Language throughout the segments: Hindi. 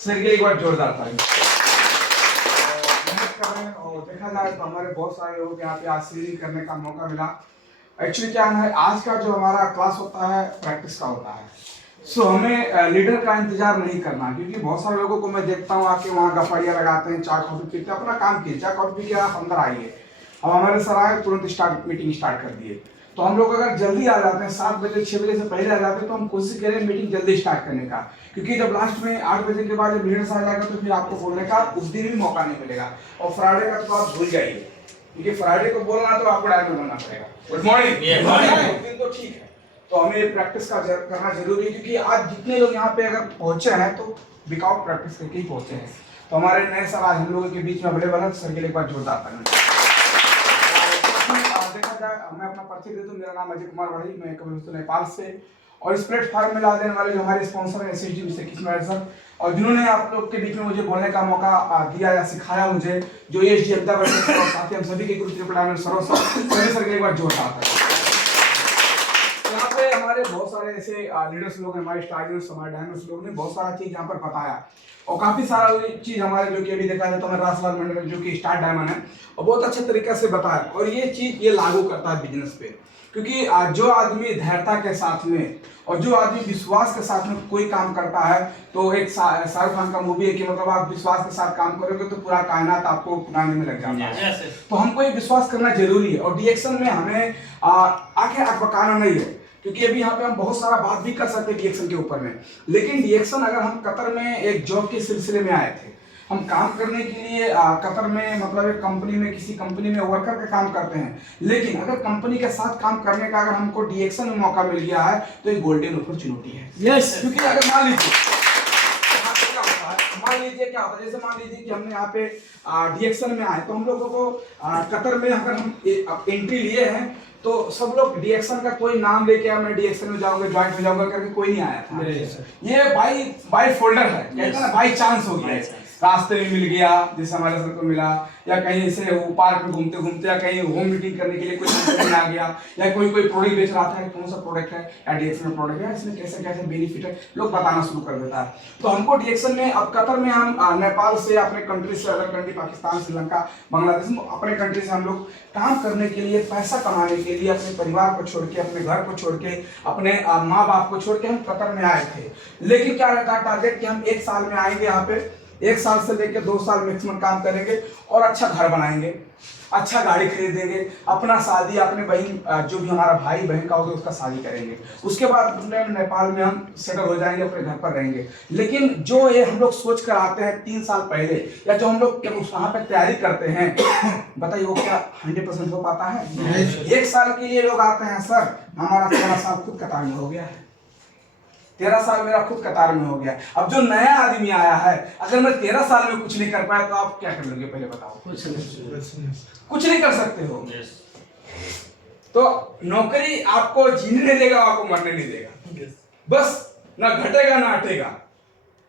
सर के लिए एक बार जोरदार था। मेहनत कर रहे हैं और देखा जाए तो हमारे बहुत सारे लोगों को यहाँ पे आज सीलिंग करने का मौका मिला। एक्चुअली क्या है, आज का जो हमारा क्लास होता है प्रैक्टिस का होता है। सो हमें लीडर का इंतजार नहीं करना, क्योंकि बहुत सारे लोगों को मैं देखता हूँ आके वहाँ गफड़िया लगाते हैं, चाय कॉफी पीते हैं, अपना काम कीजिए, चाय कॉफी पी के आप अंदर आइए। अब हमारे सर आए तुरंत मीटिंग स्टार्ट कर दिए। तो हम लोग अगर जल्दी आ जाते हैं, 7 बजे 6 बजे से पहले आ जाते हैं, तो हम कोशिश करें मीटिंग जल्दी स्टार्ट करने का, क्योंकि जब लास्ट में 8 बजे के बाद जब लीडर्स आ जाएगा तो फिर आपको बोलने का उस दिन भी मौका नहीं मिलेगा। और फ्राइडे का तो आप भूल जाइए, क्योंकि फ्राइडे को बोलना तो आपको डायरेक्ट बोलना पड़ेगा गुड मॉर्निंग। दिन तो ठीक है, तो हमें प्रैक्टिस का करना जरूरी है, क्योंकि आज जितने लोग यहाँ पे अगर पहुंचे हैं तो विदाउट प्रैक्टिस करके ही पहुंचे हैं। तो हमारे नए सर आज हम लोगों के बीच में अवेलेबल है, सर के लिए एक बार जोरदार ताली। देखा जाए, मैं अपना परिचय दे दूं, मेरा नाम अजय कुमार वड़ी, मैं कभी नेपाल से, और इस प्लेटफॉर्म में ला देने वाले जो हमारे स्पॉन्सर हैं SSD मिस्टर किस्मत सर, और जिन्होंने आप लोग के बीच में मुझे बोलने का मौका दिया या सिखाया मुझे, जो ESD अहमदाबाद और साथ ही हम सभी के ग्रुप त्रिपुरा सरोज सर के एक बार जोरदार ताली। यहाँ पे हमारे बहुत सारे ऐसे लीडर्स लोग हैं, हमारे स्टार्टर्स, हमारे डायनर्स लोग ने बहुत सारा चीज यहाँ पर बताया, और काफी सारा चीज हमारे जो कि अभी देखा जाए तो हमारे रासलाल मंडल जो कि स्टार डायमंड है, और बहुत अच्छे तरीके से बताया, और ये चीज ये लागू करता है बिजनेस पे, क्योंकि जो आदमी धैर्यता के साथ में और जो आदमी विश्वास के साथ में कोई काम करता है, तो एक शाहरुख खान का मूवी है कि मतलब आप विश्वास के साथ काम करोगे तो पूरा कायनात आपको पुराने में लग जाता है। तो हमको ये विश्वास करना जरूरी है, और डिएक्शन में हमें आके अटकाना नहीं है, क्योंकि अभी यहाँ पे हम बहुत सारा बात भी कर सकते हैं डिएक्शन के ऊपर में, लेकिन डिएक्शन अगर हम कतर में एक जॉब के सिलसिले में आए थे, हम काम करने के लिए कतर में मतलब एक कंपनी में, किसी कंपनी में वर्कर का काम करते हैं, लेकिन अगर कंपनी के साथ काम करने का अगर हमको डिएक्शन में मौका मिल गया है तो एक गोल्डन अपॉर्चुनिटी है। यस, क्योंकि अगर मान लीजिए क्या होता है, जैसे मान लीजिए कि हमने यहाँ पे डिएक्शन में आए, तो हम लोगों को कतर में अगर हम एंट्री लिए हैं तो सब लोग डिएक्शन का कोई नाम लेके मैं डिएक्शन में जाऊंगा, ज्वाइंट में जाऊंगा करके कोई नहीं आया था। ये बाई फोल्डर है, कहते हैं ना, बाई चांस हो गया, रास्ते में मिल गया जैसे हमारे सर को मिला, या कहीं से वो पार्क में घूमते घूमते, या कहीं होम मीटिंग करने के लिए कोई कंपनी आ गया, या कोई प्रोडक्ट बेच रहा था, कौन सा प्रोडक्ट है या डिएक्शन में प्रोडक्ट है, इसमें कैसे कैसे बेनिफिट है, लोग बताना शुरू कर देता है। तो हमको डिएक्शन में अब कतर में हम नेपाल से, अपने कंट्री से, अदर कंट्री पाकिस्तान, श्रीलंका, बांग्लादेश, अपने कंट्री से हम लोग काम करने के लिए, पैसा कमाने के लिए अपने परिवार को छोड़ के, अपने घर को छोड़ के, अपने माँ बाप को छोड़ के हम कतर में आए थे। लेकिन क्या रहता है टारगेट कि हम 1 साल में आएंगे यहाँ पे, 1 साल से लेकर 2 साल मैक्सिमम काम करेंगे, और अच्छा घर बनाएंगे, अच्छा गाड़ी खरीदेंगे, अपना शादी, अपने बहन जो भी हमारा भाई बहन का होगा उसका शादी करेंगे, उसके बाद नेपाल में हम सेटल हो जाएंगे, अपने घर पर रहेंगे। लेकिन जो ये हम लोग सोच कर आते हैं 3 साल पहले, या जो हम लोग वहाँ पे तैयारी करते हैं, बताइए वो क्या 100% हो पाता है? 1 साल के लिए लोग आते हैं, सर हमारा 13 साल खुद कतार में हो गया है, 13 साल मेरा खुद कतार में हो गया। अब जो नया आदमी आया है, अगर मैं 13 साल में कुछ नहीं कर पाया तो आप क्या कर लोगे, पहले बताओ? कुछ नहीं कर सकते हो। तो नौकरी आपको जीने नहीं देगा, आपको मरने नहीं देगा, बस ना घटेगा ना हटेगा।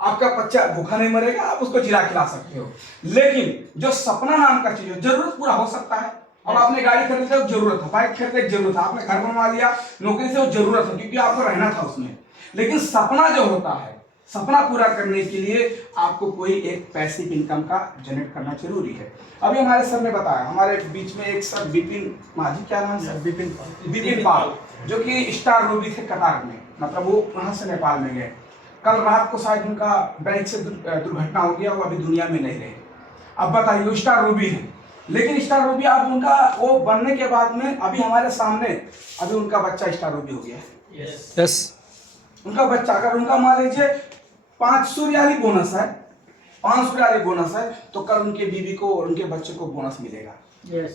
आपका बच्चा भूखा नहीं मरेगा, आप उसको जिला खिला सकते हो, लेकिन जो सपना नाम का चीज, जरूरत पूरा हो सकता है। अब आपने गाड़ी खरीदे तो जरूरत है, बाइक खरीदे जरूरत है, आपने घर बनवा लिया, नौकरी से वो जरूरत है, क्योंकि आपको रहना था उसमें। लेकिन सपना जो होता है, सपना पूरा करने के लिए आपको कोई एक पैसिव इनकम का जनरेट करना जरूरी है। अभी हमारे सर ने बताया, हमारे बीच में एक सर बिपिन माझी, क्या नाम है, बिपिन पाल, जो कि स्टार रूबी थे कतार में, मतलब वो वहां से नेपाल में गए। कल रात को शायद उनका बाइक से दुर्घटना हो गया, वो अभी दुनिया में नहीं रहे। अब बताइए, वो स्टार रूबी है, लेकिन स्टार रूबी अब उनका वो बनने के बाद में अभी हमारे सामने अभी उनका बच्चा स्टार रूबी हो गया है। यस, उनका बच्चा, अगर उनका मान लीजिए 500 रियाली बोनस है, 500 रियाली बोनस है, तो कल उनके बीवी को और उनके बच्चे को बोनस मिलेगा।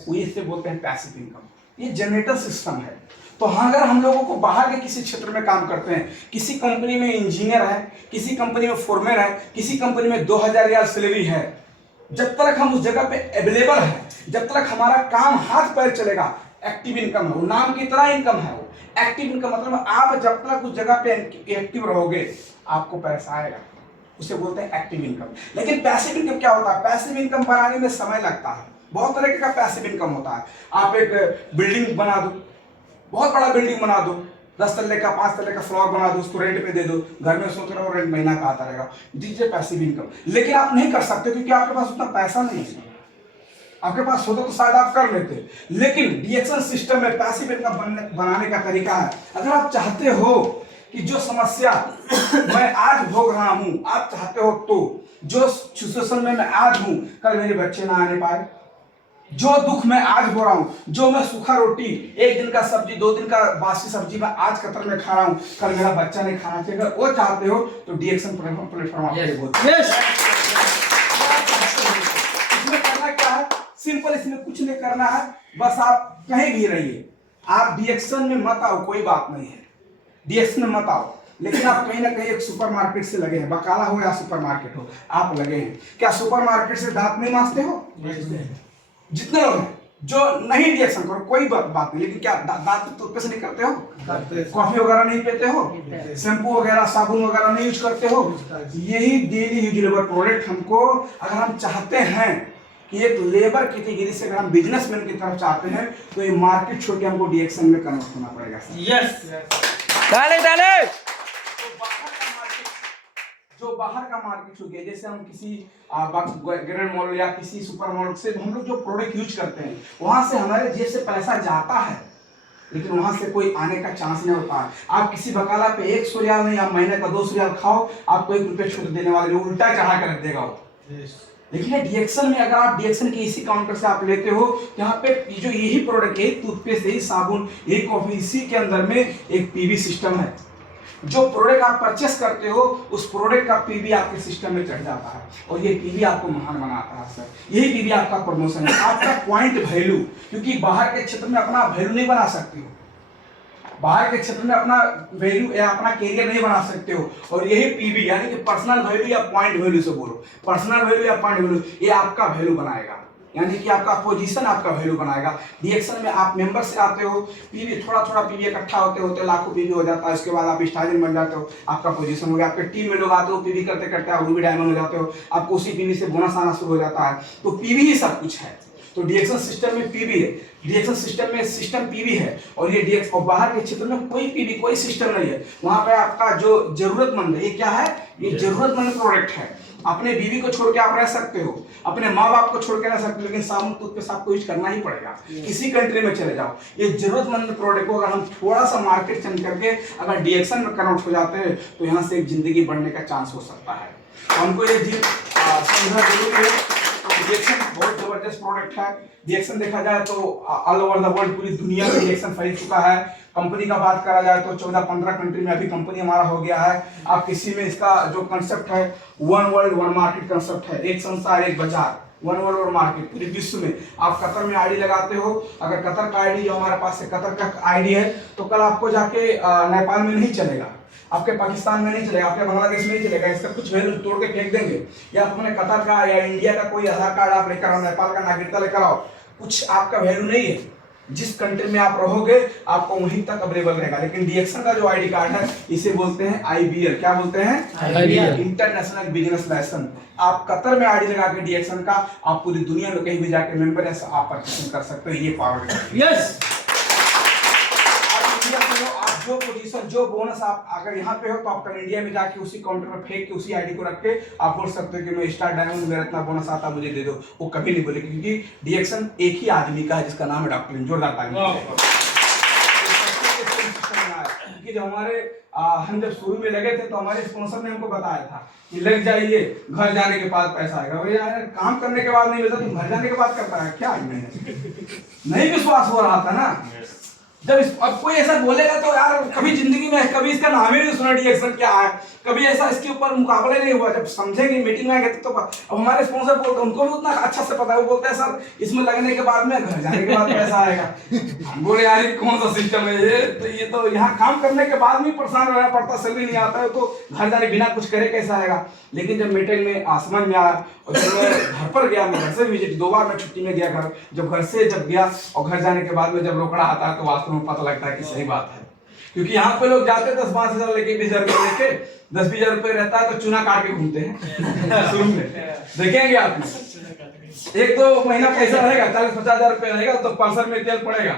वो इससे बोलते हैं पैसिव इनकम, ये जनरेटर सिस्टम है। तो हाँ, अगर हम लोगों को बाहर के किसी क्षेत्र में काम करते हैं, किसी कंपनी में इंजीनियर है, किसी कंपनी में फोरमैन है, किसी कंपनी में 2000 रियाल सैलरी है, जब तक हम उस जगह पे अवेलेबल है, जब तक हमारा काम हाथ पैर चलेगा, एक्टिव इनकम है, वो नाम की तरह इनकम है। वो एक्टिव इनकम मतलब आप जब तक उस जगह पे एक्टिव रहोगे आपको पैसा आएगा, उसे बोलते हैं एक्टिव इनकम। लेकिन पैसिव इनकम क्या होता है? पैसिव इनकम बनाने में समय लगता है, बहुत तरह का पैसिव इनकम होता है। आप एक बिल्डिंग बना दो, बहुत बड़ा बिल्डिंग बना दो, 10 तल्ले का 5 तल्ले का फ्लोर बना दो, उसको रेंट पे दे दो, घर में सोच रहे हो रेंट महीना का आता रहेगा, दीजिए पैसिव इनकम। लेकिन आप नहीं कर सकते क्योंकि आपके पास उतना पैसा नहीं है। आपके पास होता तो शायद आप कर लेते, लेकिन डीएक्शन सिस्टम में पैसिव इनकम बनाने का तरीका है। अगर आप चाहते हो कि जो समस्या मैं आज भोग रहा हूं, आप चाहते हो तो जो सिचुएशन में मैं आज हूं, कल मेरे बच्चे ना आने पाए, जो दुख मैं आज हो रहा हूं, जो मैं सूखा रोटी, एक दिन का सब्जी, 2 दिन का बासी सब्जी मैं आज कतर में खा रहा हूं, कल मेरा बच्चा नहीं खाना चाहिए, अगर वो चाहते हो तो डीएक्शन प्लेटफॉर्म आपके लिए बहुत इसमें करना क्या है, सिंपल, इसमें कुछ नहीं करना है, बस आप कहीं भी रहिए, आप डीएक्शन में मत आओ, कोई बात नहीं है, डीएक्शन में मत आओ, लेकिन आप कहीं ना कहीं एक सुपरमार्केट से लगे हैं, बकाला हो या सुपरमार्केट हो, आप लगे हैं। क्या सुपरमार्केट से दांत नहीं मांजते हो? जितने लोग हैं जो नहीं डीएक्शन करो कोई बात नहीं, लेकिन क्या दांत टूथपेस्ट नहीं करते हो? कॉफी वगैरह नहीं पीते हो? शैम्पू वगैरह साबुन वगैरह नहीं यूज करते हो? यही डेली यूजेबल प्रोडक्ट हमको, अगर हम चाहते हैं कि एक लेबर कैटेगरी से अगर हम बिजनेसमैन की तरफ चाहते हैं तो ये मार्केट छोड़ के हमको डीएक्शन में कन्वर्ट होना पड़ेगा। यस, जो बाहर का मार्केट हो गया, जैसे हम किसी ग्रैंड मॉल या किसी सुपर मॉल से हम लोग जो प्रोडक्ट यूज करते हैं, वहां से हमारे जेब से पैसा जाता है, लेकिन वहां से कोई आने का चांस नहीं होता है। आप किसी बकाला पे 100 रियाल नहीं, आप महीने का 200 रियाल खाओ, आपको 1 रुपये छूट देने वाले जो उल्टा चढ़ा कर रख देगा वो। लेकिन डीएक्शन में अगर आप डीएक्शन के इसी काउंटर से आप लेते हो, यहाँ पे जो यही प्रोडक्ट, यही टूथपेस्ट, यही साबुन, यही कॉफी, इसी के अंदर में एक पीवी सिस्टम है। जो प्रोडक्ट आप परचेस करते हो उस प्रोडक्ट का पीवी आपके सिस्टम में चढ़ जाता है और ये पीवी आपको महान बनाता है सर। यही पीवी आपका प्रमोशन है, आपका पॉइंट वैल्यू, क्योंकि बाहर के क्षेत्र में अपना वैल्यू नहीं बना सकते हो, बाहर के क्षेत्र में अपना वैल्यू या अपना कैरियर नहीं बना सकते हो, और यही पीवी यानी कि पर्सनल वैल्यू या पॉइंट वैल्यू से बोलो, पर्सनल वैल्यू या पॉइंट वैल्यू, ये आपका वैल्यू बनाएगा, यानी कि आपका पोजीशन आपका वैल्यू बनाएगा। डीएक्शन में आप मेंबर से आते हो, पीवी थोड़ा थोड़ा पीवी इकट्ठा होते होते लाखों पीवी हो जाता है, उसके बाद आप स्टाइल बन जाते हो, आपका पोजीशन हो गया। आपके टीम में लोग आते हो, पीवी करते करते आप रूबी डायमंड हो जाते हो, आपको उसी पीवी से बोनस आना शुरू हो जाता है। तो पीवी ही सब कुछ है। तो डीएक्शन सिस्टम में पीवी है, डीएक्शन सिस्टम में सिस्टम पीवी है, और ये डीएक्स और बाहर के क्षेत्र में कोई पीवी कोई सिस्टम नहीं है। वहां पे आपका जो जरूरतमंद है, ये क्या है, ये जरूरतमंद प्रोडक्ट है। अपने बीवी को छोड़ के आप रह सकते हो, अपने माँ बाप को छोड़ के रह सकते हो, लेकिन साबुन टूथपेस्ट आपको यूज करना ही पड़ेगा। किसी कंट्री में चले जाओ, ये जरूरतमंद प्रोडक्ट को अगर हम थोड़ा सा मार्केट चेंज करके अगर डीएक्शन में कन्वर्ट हो जाते हैं तो यहाँ से एक जिंदगी बढ़ने का चांस हो सकता है। तो हमको ये समझना जरूरी है। डीएक्शन बहुत जबरदस्त प्रोडक्ट है। डीएक्शन देखा जाए तो ऑल ओवर द वर्ल्ड, पूरी दुनिया में डीएक्शन फैल चुका है। कंपनी का बात करा जाए तो 14-15 कंट्री में अभी कंपनी हमारा हो गया है। आप किसी में इसका जो कंसेप्ट है, one world one market concept है, एक संसार एक बाजार, वन वर्ल्ड वन मार्केट। पूरे विश्व में आप कतर में आईडी लगाते हो, अगर कतर का आईडी जो हमारे पास है, कतर का आईडी है, तो कल आपको जाके नेपाल में नहीं चलेगा, आपके पाकिस्तान में नहीं चलेगा, आपके बांग्लादेश में नहीं चलेगा, इसका कुछ वैल्यू तोड़ के फेंक देंगे। या अपने कतर का या इंडिया का कोई आधार कार्ड आप लेकर आओ, नेपाल का नागरिकता लेकर आओ, कुछ आपका वैल्यू नहीं है। जिस कंट्री में आप रहोगे आपको वहीं तक अवेलेबल रहेगा। लेकिन डीएक्शन का जो आईडी कार्ड है, इसे बोलते हैं आईबीएल। क्या बोलते हैं? IBL, international business license. आप कतर में आईडी लगा के डीएक्शन का आप पूरी दुनिया में कहीं भी जाके मेंबर है आप परचेसिंग कर सकते हो। ये पावर है। यस, आप जो पोजीशन जो बोनस आप अगर यहाँ पे हो तो आप कल इंडिया में जाके उसी काउंटर पर फेंक के उसी आईडी को रख के आप बोल सकते हो कि मैं स्टार डायमंड, मेरा इतना बोनस आता मुझे दे दो। वो कभी नहीं बोले, क्योंकि डीएक्शन एक ही आदमी का है जिसका नाम है डॉक्टर जोरदार ताली। कि जब हम जब शुरू में लगे थे तो हमारे स्पॉन्सर ने हमको बताया था कि लग जाइए, घर जाने के बाद पैसा आएगा। भैया काम करने के बाद नहीं मिलता, तुम घर जाने के बाद करता है क्या? नहीं विश्वास हो रहा था ना। जब अब कोई ऐसा बोलेगा तो यार कभी जिंदगी में कभी इसका नाम ही नहीं सुना डीएक्शन क्या है, कभी ऐसा इसके ऊपर मुकाबले नहीं हुआ। जब समझेंगे मीटिंग में आएंगे तो अब हमारे स्पॉन्सर बोलते उनको भी उतना अच्छा से पता है, वो बोलते हैं सर इसमें लगने के बाद में घर जाने के बाद पैसा आएगा। हम बोले यार ये कौन सा सिस्टम है ये? तो ये तो यहाँ काम करने के बाद भी परेशान रहना पड़ता, सैलरी नहीं आता है तो घर जाने बिना कुछ करे कैसा आएगा। लेकिन जब मीटिंग में आसमान में आया और जब मैं घर पर गया, मैं घर से विजिट 2 बार मैं छुट्टी में गया घर, जब घर से जब गया और घर जाने के बाद में जब रोकड़ा आता है तो वास्तव में पता लगता है कि सही बात है। क्योंकि यहाँ पे लोग जाते 10-5 हजार लेके 20 हजार रुपये लेके 10-20 हजार रुपये रहता है तो चूना काट के घूमते हैं। शुरू में देखेंगे आपने 1-2 महीना पैसा रहेगा, 40-50 हजार रुपये रहेगा तो पल्सर में तेल पड़ेगा,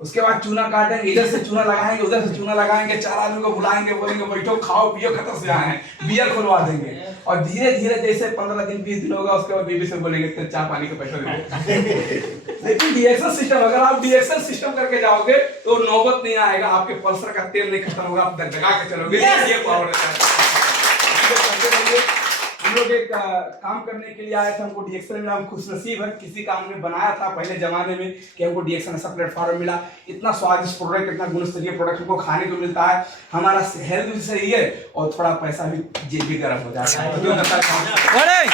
उसके बाद चूना काटेंगे, इधर से चूना लगाएंगे, उधर से चूना लगाएंगे, 4 आदमी को बुलाएंगे, बोलेंगे बैठो खाओ पियो, खतर से आए हैं, बियर खुलवा देंगे। और धीरे धीरे जैसे 15 दिन 20 दिन होगा, उसके बाद बीबी से बोलेंगे चाय पानी का पैसा दे। लेकिन डीएक्सल सिस्टम, अगर आप डीएक्सल सिस्टम करके जाओगे तो नौबत नहीं आएगा, आपके पल्सर का तेल नहीं खत्म होगा, आप दगा के चलोगे। ये पावर है। हम लोग एक काम करने के लिए आए थे, हमको डीएक्सल मिला, हम खुशनसीब है, किसी काम ने बनाया था पहले जमाने में कि हमको डीएक्सल ऐसा प्लेटफॉर्म मिला। इतना स्वादिष्ट प्रोडक्ट, इतना गुणस्तरीय प्रोडक्ट हमको खाने को मिलता है, हमारा हेल्थ भी सही है और थोड़ा पैसा भी जेब भी गर्म हो जाता है।